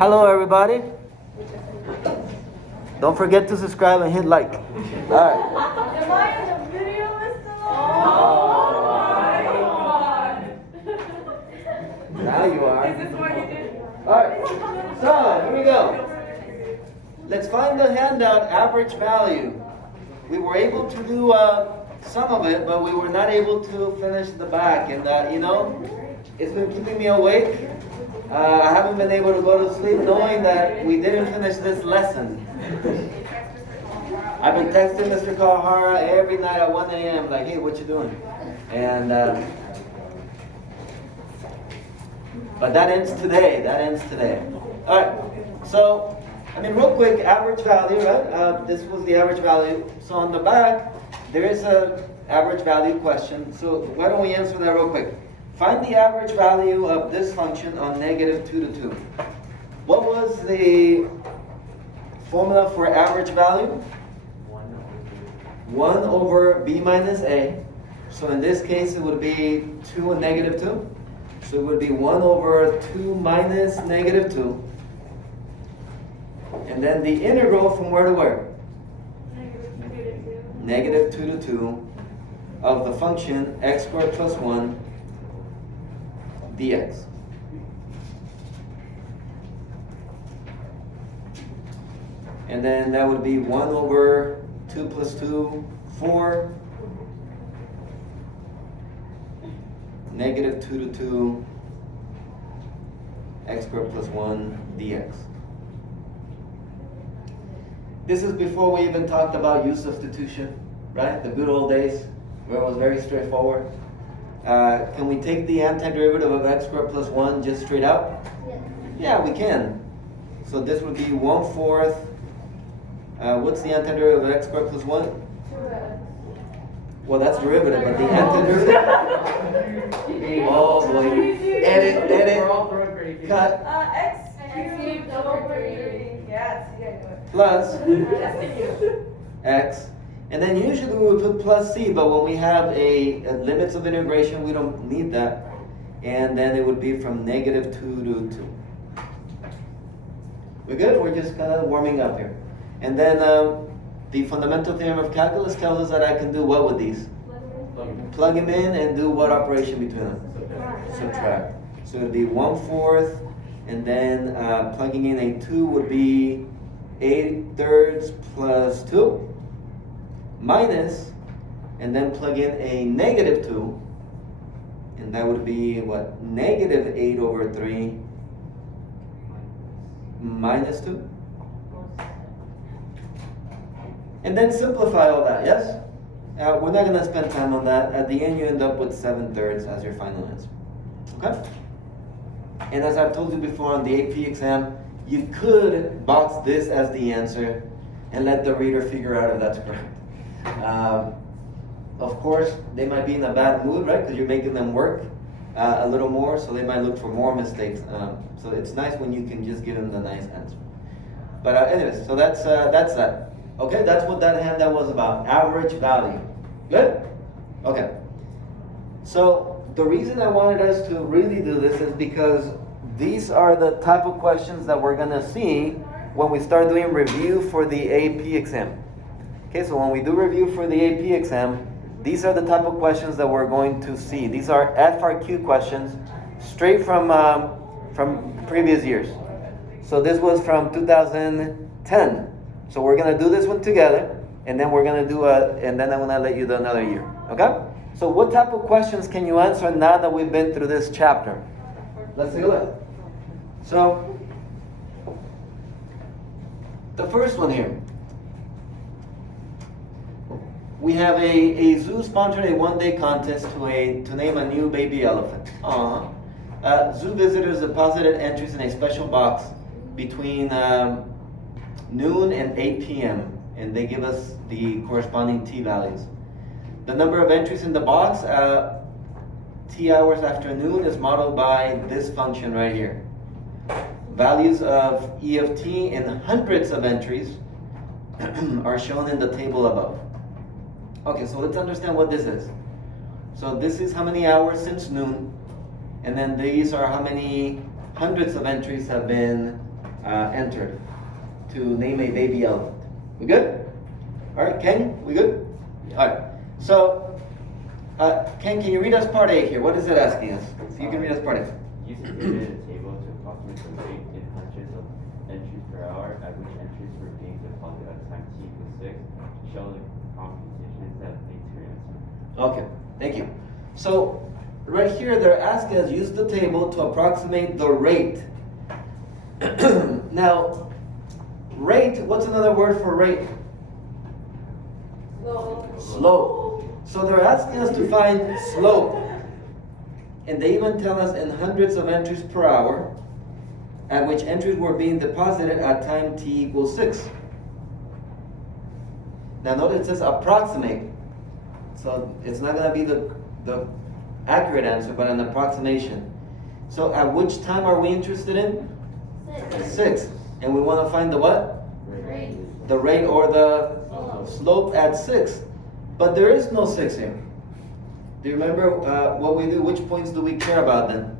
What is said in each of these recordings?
Hello, everybody. Don't forget to subscribe and hit like. All right. Am I in the video list Now you are. Is this what you did? All right. So here we go. Let's find the handout average value. We were able to do some of it, but we were not able to finish the back. And it's been keeping me awake. I haven't been able to go to sleep knowing that we didn't finish this lesson. I've been texting Mr. Kawahara every night at 1 a.m. like, hey, what you doing? And but that ends today. All right. So, real quick, average value, right? This was the average value. So on the back, there is a average value question. So why don't we answer that real quick? Find the average value of this function on -2 to 2. What was the formula for average value? 1 over b minus a. So in this case, it would be 2 and -2. So it would be 1 over 2 minus -2. And then the integral from where to where? -2 to 2 of the function x squared plus 1 dx. And then that would be 1 over 2 plus 2, 4, -2 to 2, x squared plus 1 dx. This is before we even talked about u substitution, right? The good old days where it was very straightforward. Can we take the antiderivative of x squared plus 1 just straight out? Yeah, we can. So this would be 1/4. What's the antiderivative of x squared plus 1? Well, that's derivative, but the antiderivative. Oh boy. Edit. Cut. X cubed over 3. Yes, you gotta do it. Plus x. And then usually we would put plus c, but when we have a limits of integration, we don't need that. And then it would be from -2 to 2. We're good? We're just kind of warming up here. And then the fundamental theorem of calculus tells us that I can do what with these? Plug them in and do what operation between them? Subtract. So it would be 1/4, and then plugging in a 2 would be 8/3 plus 2. Minus, and then plug in a -2, and that would be what? -8 over 3 minus 2. And then simplify all that, yes? We're not going to spend time on that. At the end, you end up with 7/3 as your final answer. Okay? And as I've told you before on the AP exam, you could box this as the answer and let the reader figure out if that's correct. Of course, they might be in a bad mood, right? Because you're making them work a little more, so they might look for more mistakes. So it's nice when you can just give them the nice answer. But anyways, so that's that. Okay, that's what that handout was about. Average value. Good? Okay. So the reason I wanted us to really do this is because these are the type of questions that we're going to see when we start doing review for the AP exam. Okay, so when we do review for the AP exam, these are the type of questions that we're going to see. These are FRQ questions straight from previous years. So this was from 2010. So we're going to do this one together, and then we're going to do and then I'm going to let you do another year. Okay? So what type of questions can you answer now that we've been through this chapter? Let's take a look. So the first one here. We have a zoo sponsored a one-day contest to name a new baby elephant. Zoo visitors deposited entries in a special box between noon and 8 p.m. and they give us the corresponding T values. The number of entries in the box, T hours after noon, is modeled by this function right here. Values of E of T in hundreds of entries are shown in the table above. Okay, so let's understand what this is. So this is how many hours since noon, and then these are how many hundreds of entries have been entered to name a baby elephant. We good? All right, Ken, we good? All right. So, Ken, can you read us part A here? What is it asking us? So you can read us part A. Use a data table to approximate the rate in hundreds of entries per hour at which entries were being deposited at time t equals 6. Show the computations that lead to your answer. Okay, thank you. So, right here they're asking us use the table to approximate the rate. Now, rate, what's another word for rate? Slope. So they're asking us to find slope. And they even tell us in hundreds of entries per hour at which entries were being deposited at time t equals 6. Now notice it says approximate. So it's not going to be the accurate answer, but an approximation. So at which time are we interested in? 6. And we want to find the what? The rate or the slope at 6. But there is no 6 here. Do you remember what we do? Which points do we care about then?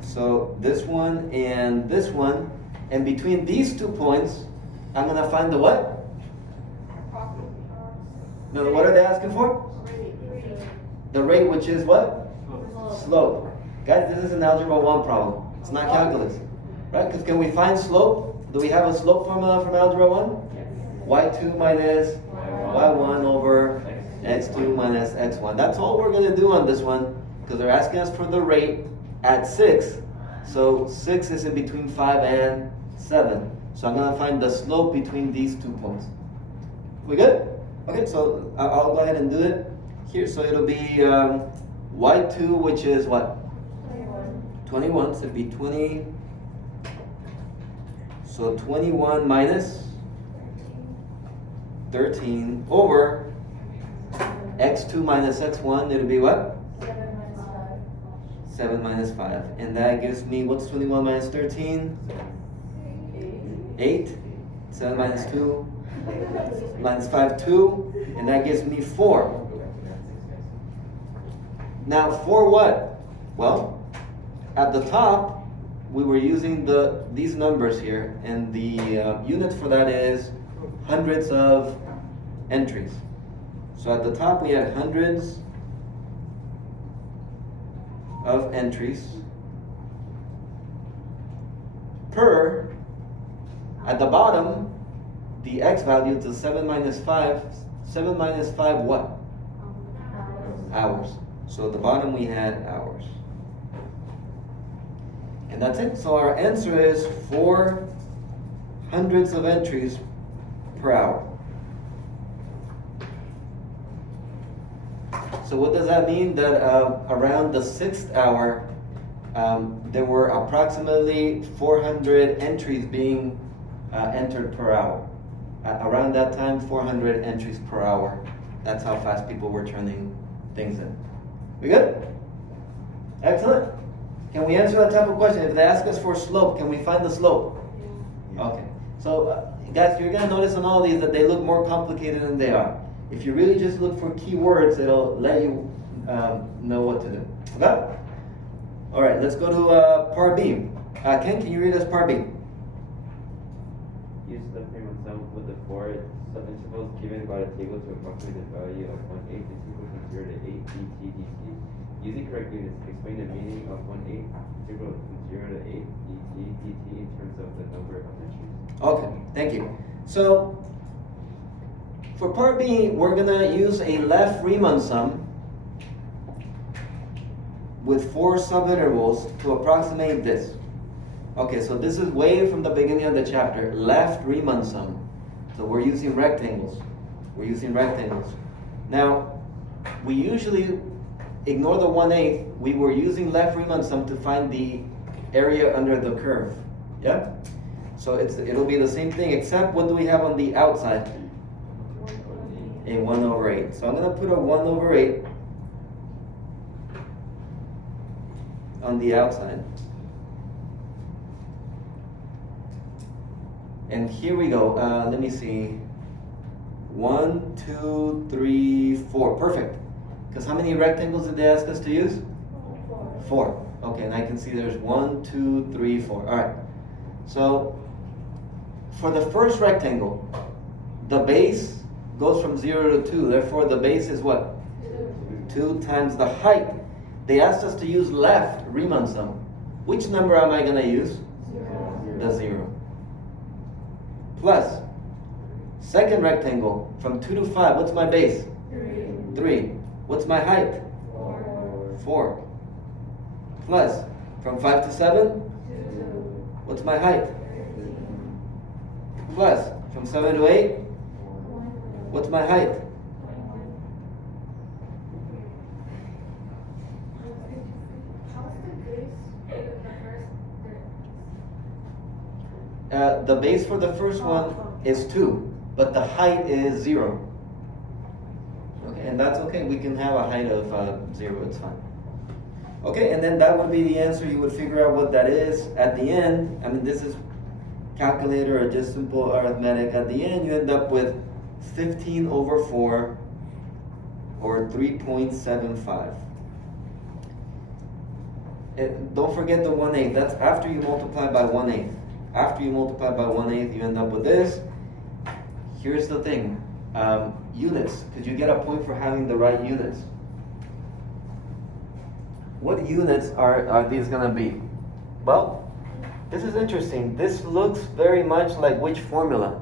So this one and this one. And between these 2 points, I'm going to find the what? No, what are they asking for? The rate, which is what? Slope. Guys, this is an Algebra 1 problem. It's not calculus. Right? Because can we find slope? Do we have a slope formula from Algebra 1? y2 minus y1 over x2 minus x1. That's all we're going to do on this one, because they're asking us for the rate at 6. So 6 is in between 5 and 7. So I'm going to find the slope between these 2 points. We good? Okay, so I'll go ahead and do it here. So it'll be y2, which is what? 21. So it'd be 20. So 21 minus 13 over x2 minus x1, it'll be what? 7 minus 5. And that gives me, what's 21 minus 13? 8. 7 minus 2. Minus 5, 2. And that gives me 4. Now, for what? Well, at the top, we were using these numbers here. And the unit for that is hundreds of entries. So at the top we had hundreds of entries per, at the bottom, the x value to 7 minus 5. 7 minus 5 what? Hours. So at the bottom we had hours. And that's it. So our answer is 4 hundreds of entries per hour. So what does that mean? That around the 6th hour, there were approximately 400 entries being entered per hour. Around that time, 400 entries per hour. That's how fast people were turning things in. We good? Excellent. Can we answer that type of question? If they ask us for slope, can we find the slope? Okay. So guys, you're going to notice on all these that they look more complicated than they are. If you really just look for keywords, it'll let you know what to do. Okay? All right, let's go to part B. Ken, can you read us part B? Use the Freeman sum with the 4 subintervals given by the table to approximate the value of 1/8 is equal to 0 to 8 dt dt. Using correct units, explain the meaning of 1/8 is equal to 0 to 8 dt dt in terms of the number of entries. Okay, thank you. So, for part B, we're going to use a left Riemann sum with 4 subintervals to approximate this. Okay, so this is way from the beginning of the chapter, left Riemann sum. So we're using rectangles. Now, we usually ignore the 1/8. We were using left Riemann sum to find the area under the curve. Yeah? So it'll be the same thing, except what do we have on the outside? A 1/8. So I'm going to put a 1/8 on the outside. And here we go. Let me see. 1, 2, 3, 4. Perfect. Because how many rectangles did they ask us to use? 4. Okay, and I can see there's 1, 2, 3, 4. All right. So for the first rectangle, the base goes from 0 to 2. Therefore, the base is what? 2 times the height. They asked us to use left Riemann sum. Which number am I going to use? The 0. Plus, second rectangle, from 2 to 5, what's my base? 3. What's my height? 4. Plus, from 5 to 7, what's my height? Plus, from 7 to 8, what's my height? The base for the first one is 2, but the height is 0. Okay, and that's okay. We can have a height of 0. It's fine. Okay, and then that would be the answer. You would figure out what that is at the end. I mean, this is calculator or just simple arithmetic. At the end, you end up with 15 over 4, or 3.75. And don't forget the 1/8. That's after you multiply by 1/8. After you multiply by 1/8, you end up with this. Here's the thing. Units. Could you get a point for having the right units? What units are these going to be? Well, this is interesting. This looks very much like which formula?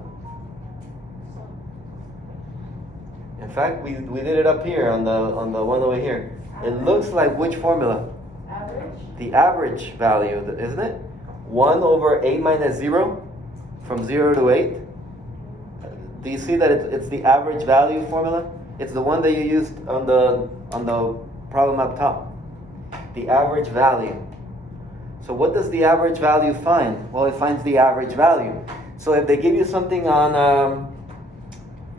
In fact, we did it up here on the one over here. It looks like which formula? Average? The average value, isn't it? 1 over 8 minus 0, from 0 to 8. Do you see that it's the average value formula? It's the one that you used on the problem up top. The average value. So what does the average value find? Well, it finds the average value. So if they give you something on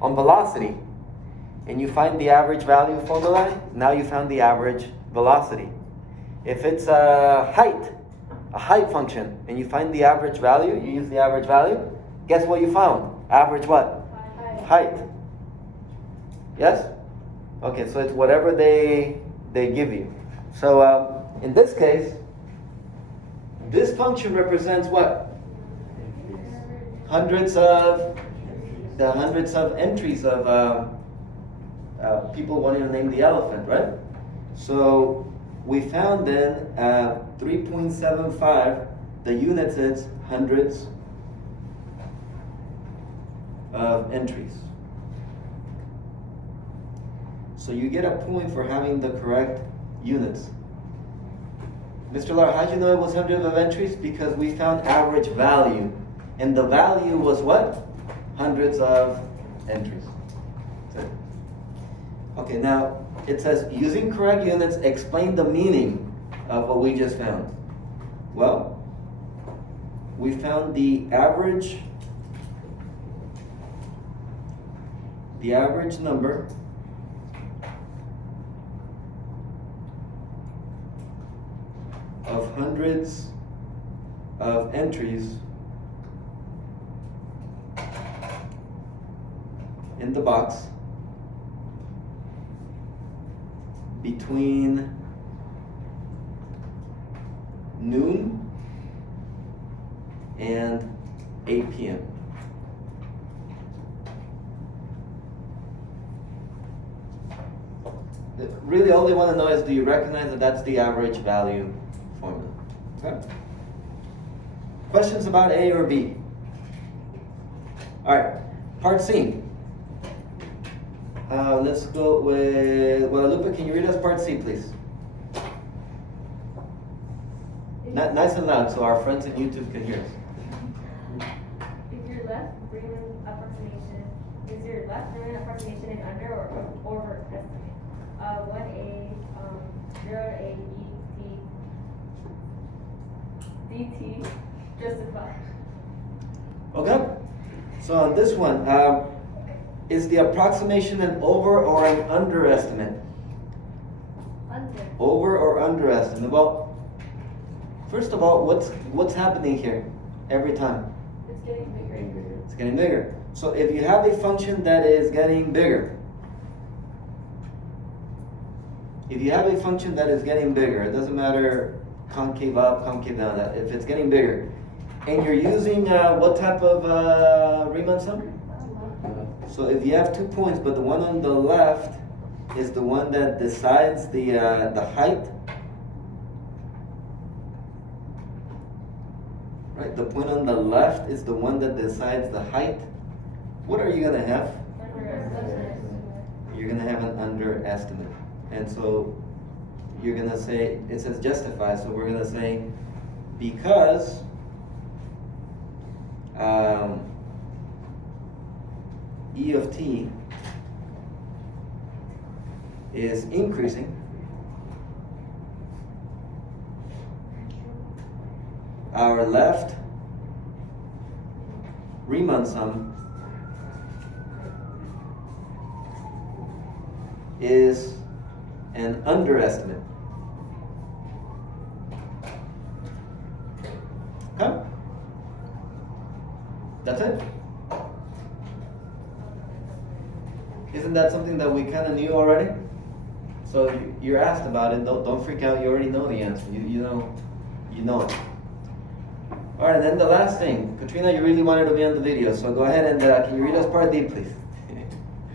velocity, and you find the average value formula, now you found the average velocity. If it's a height function, and you find the average value, you use the average value, guess what you found? Average what? Height. Yes? Okay, so it's whatever they give you. So in this case, this function represents what? Hundreds of entries of people wanting to name the elephant, right? So we found then 3.75, the units is hundreds of entries. So you get a point for having the correct units. Mr. Lara, how'd you know it was hundreds of entries? Because we found average value. And the value was what? Hundreds of entries. That's it. Okay, now it says, using correct units, explain the meaning of what we just found. Well, we found the average number of hundreds of entries in the box between noon and 8 p.m. Really, all they want to know is, do you recognize that that's the average value formula? Okay. Questions about A or B? All right. Part C. Let's go with Guadalupe. Can you read us part C, please? Nice and loud, so our friends in YouTube can hear us. Is your left Riemann approximation in under or over estimate? 1A, 0A, dt, justify. Okay. So on this one, is the approximation an over or an underestimate? Under. Over or underestimate? Well, first of all, what's happening here every time? It's getting bigger. It's getting bigger. So if you have a function that is getting bigger, it doesn't matter concave up, concave down, if it's getting bigger, And you're using what type of Riemann sum? So if you have 2 points, but the one on the left is the one that decides the height, right? The point on the left is the one that decides the height. What are you gonna have? You're gonna have an underestimate, and so you're gonna say, it says justify, so we're gonna say because E of t is increasing, our left Riemann sum is an underestimate. Okay? That's it? Isn't that something that we kind of knew already? So you're asked about it. Don't freak out. You already know the answer. You know it. All right. Then the last thing, Katrina, you really wanted to be on the video, so go ahead and can you read us part D, please?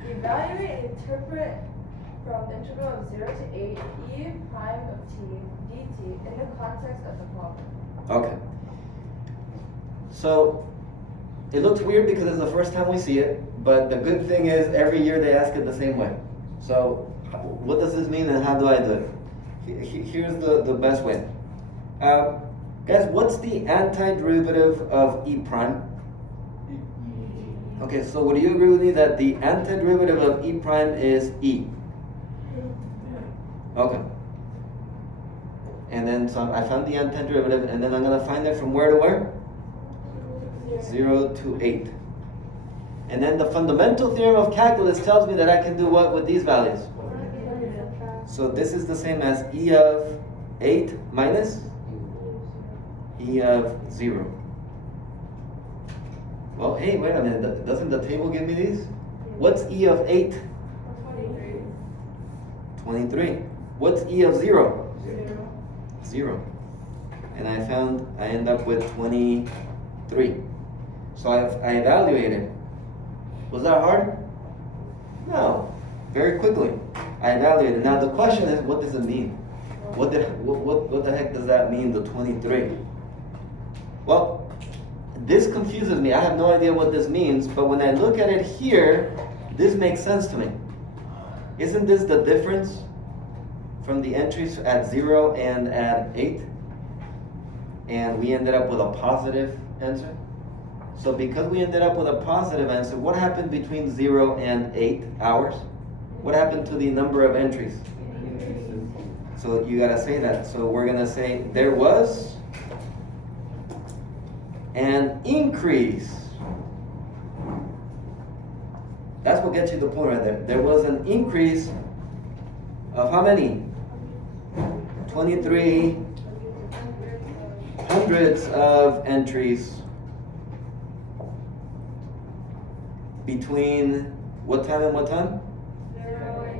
Evaluate and interpret from the integral of 0 to 8 e prime of t dt in the context of the problem. Okay. So it looks weird because it's the first time we see it, but the good thing is every year they ask it the same way. So what does this mean and how do I do it? Here's the best way. Guys, what's the antiderivative of e prime? Okay, so would you agree with me that the antiderivative of e prime is e? Okay. And then so I found the antiderivative, and then I'm going to find it from where to where? 0 to 8. And then the fundamental theorem of calculus tells me that I can do what with these values? So this is the same as e of 8 minus e of 0. Well, hey, wait a minute. Doesn't the table give me these? What's e of 8? 23. What's e of 0? 0. And I end up with 23. So I evaluated. Was that hard? No. Very quickly. I evaluated. Now the question is, what does it mean? What the heck does that mean, the 23? Well, this confuses me. I have no idea what this means, but when I look at it here, this makes sense to me. Isn't this the difference from the entries at 0 and at 8? And we ended up with a positive answer. So because we ended up with a positive answer, what happened between 0 and 8 hours? What happened to the number of entries? So you gotta say that. So we're gonna say there was an increase. That's what gets you the point right there. There was an increase of how many? 23 hundreds of entries between what time and what time? 0 and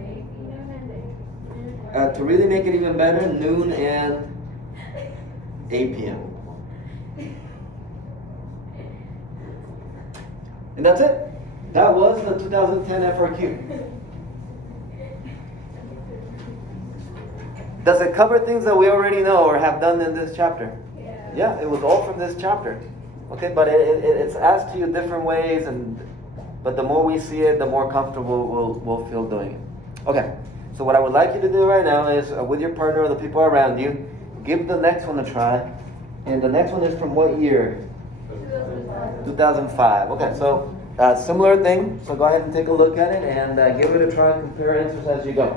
8. To really make it even better, noon and 8 p.m. And that's it. That was the 2010 FRQ. Does it cover things that we already know or have done in this chapter? Yeah, it was all from this chapter. Okay, but it's asked to you different ways, but the more we see it, the more comfortable we'll feel doing it. Okay, so what I would like you to do right now is, with your partner or the people around you, give the next one a try. And the next one is from what year? 2005. Okay, so similar thing. So go ahead and take a look at it and give it a try and compare answers as you go.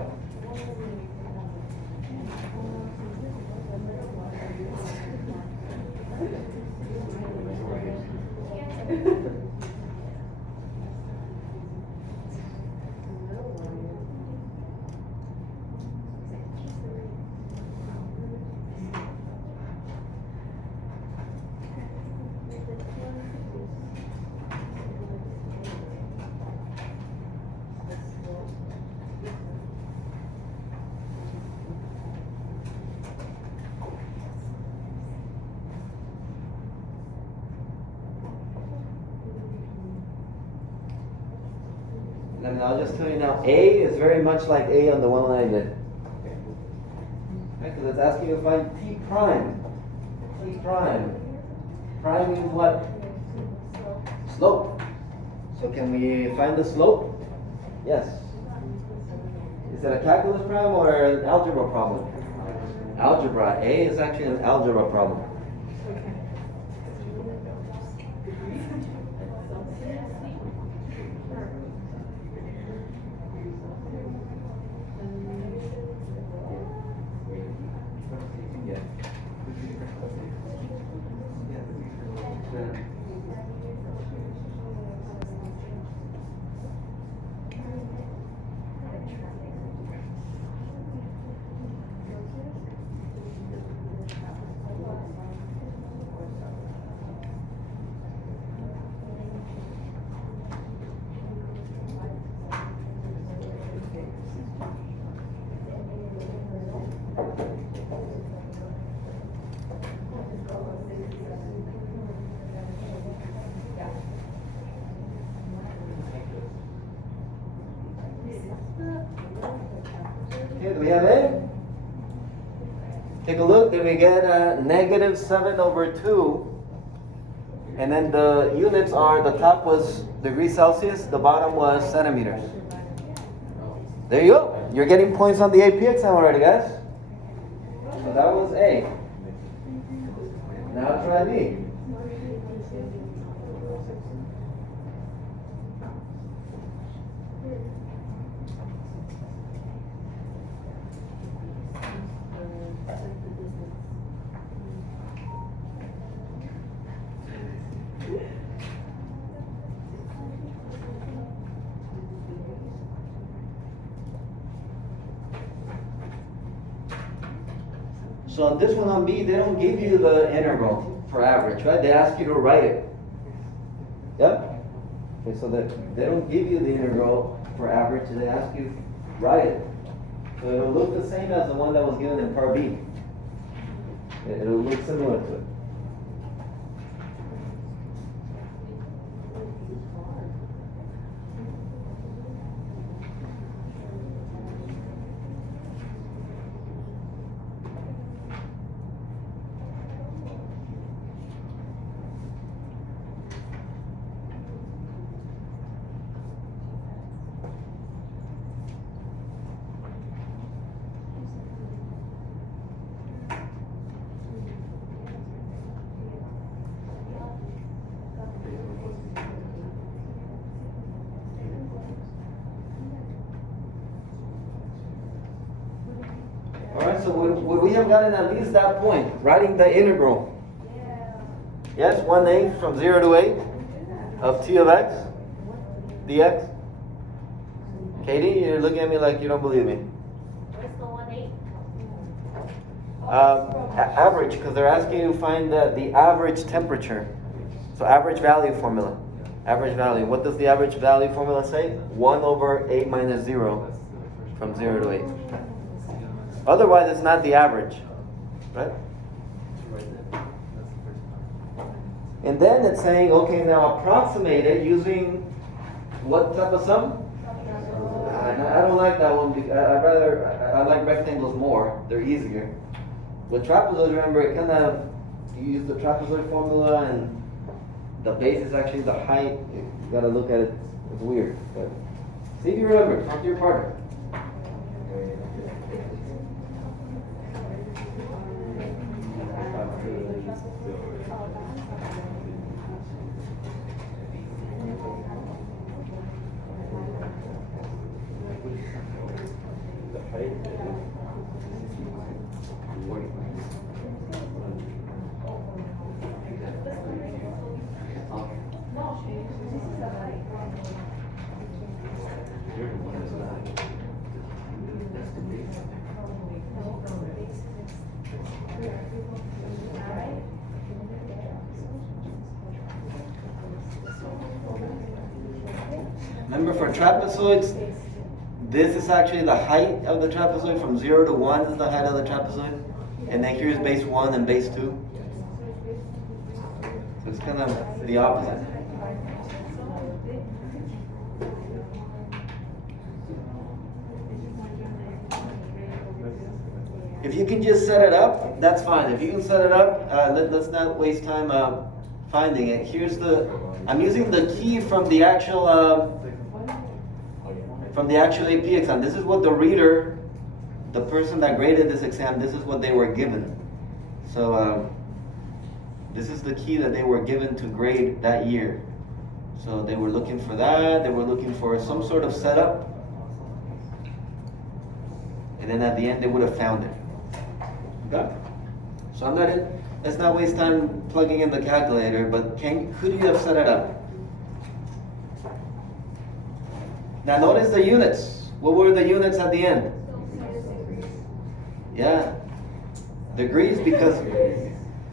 And I'll just tell you now, A is very much like A on the one I did. Because it's asking you to find T prime. T prime. Prime means what? Slope. So can we find the slope? Yes. Is it a calculus problem or an algebra problem? Algebra. A is actually an algebra problem. Okay, do we have A? Take a look, did we get negative 7/2? And then the units are, the top was degrees Celsius, the bottom was centimeters. There you go. You're getting points on the AP exam already, guys. So that was A. Now try B. So on this one on B, they don't give you the integral for average, right? They ask you to write it. Yep. Okay, so they don't give you the integral for average, they ask you to write it. So it'll look the same as the one that was given in part B. It'll look similar to it. So would we have gotten at least that point, writing the integral? Yes, 1/8 from 0 to 8 of t of x dx. Katie, you're looking at me like you don't believe me. What's the 1/8? Average, because they're asking you to find the average temperature. So average value formula. Average value. What does the average value formula say? 1/8 minus 0 from 0 to 8. Otherwise, it's not the average, right? And then it's saying, okay, now approximate it using what type of sum? I don't like that one. I like rectangles more. They're easier. With trapezoid, remember, it kind of, you use the trapezoid formula and the base is actually the height. You gotta look at it. It's weird. But see if you remember. Talk to your partner. Remember, for trapezoids, this is actually the height of the trapezoid. From 0 to 1 is the height of the trapezoid. And then here's base 1 and base 2. So it's kind of the opposite. If you can just set it up, that's fine. If you can set it up, let's not waste time finding it. I'm using the key from the actual AP exam. This is what the reader, the person that graded this exam, this is what they were given. So this is the key that they were given to grade that year. So they were looking for that. They were looking for some sort of setup. And then at the end, they would have found it. Okay? So let's not waste time plugging in the calculator, but could you have set it up? Now notice the units. What were the units at the end? Yeah. Degrees, because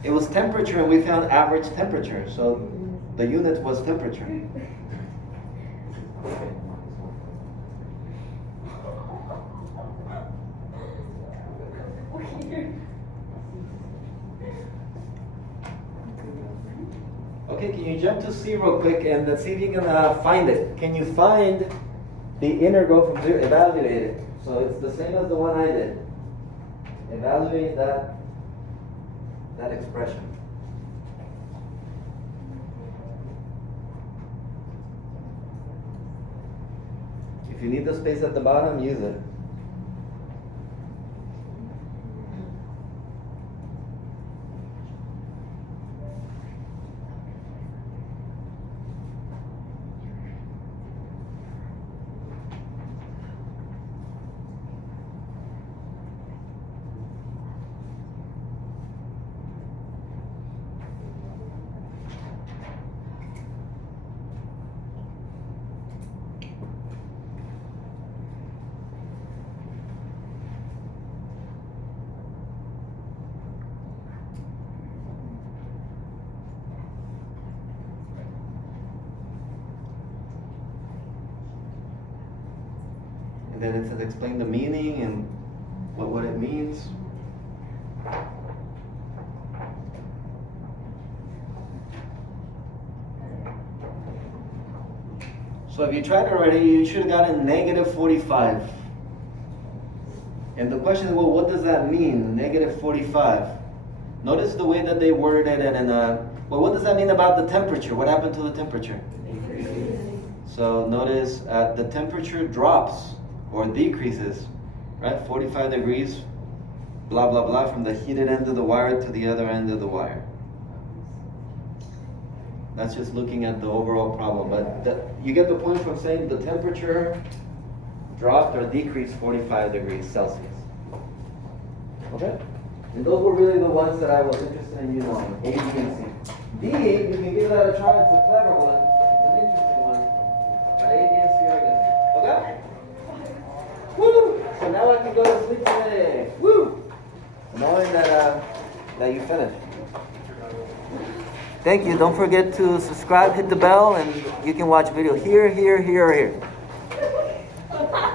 it was temperature and we found average temperature. So the unit was temperature. Okay, can you jump to C real quick and let's see if you can find it. Can you find the integral from 0? Evaluate it. So it's the same as the one I did. Evaluate that expression. If you need the space at the bottom, use it. And then it says explain the meaning and what it means. So if you tried already, you should have gotten negative 45. And the question is, well, what does that mean, negative 45? Notice the way that they worded it, and well, what does that mean about the temperature? What happened to the temperature? So notice the temperature drops or decreases, right? 45 degrees, blah, blah, blah, from the heated end of the wire to the other end of the wire. That's just looking at the overall problem. But you get the point from saying the temperature dropped or decreased 45 degrees Celsius. Okay? And those were really the ones that I was interested in you knowing, A, B, and C. D, you can give that a try. It's a clever one. It's an interesting one. But A, B, and C are good. Okay? Woo! So now I can go to sleep today. Woo! Knowing that you finished. Thank you. Don't forget to subscribe, hit the bell, and you can watch video here, here, here, or here.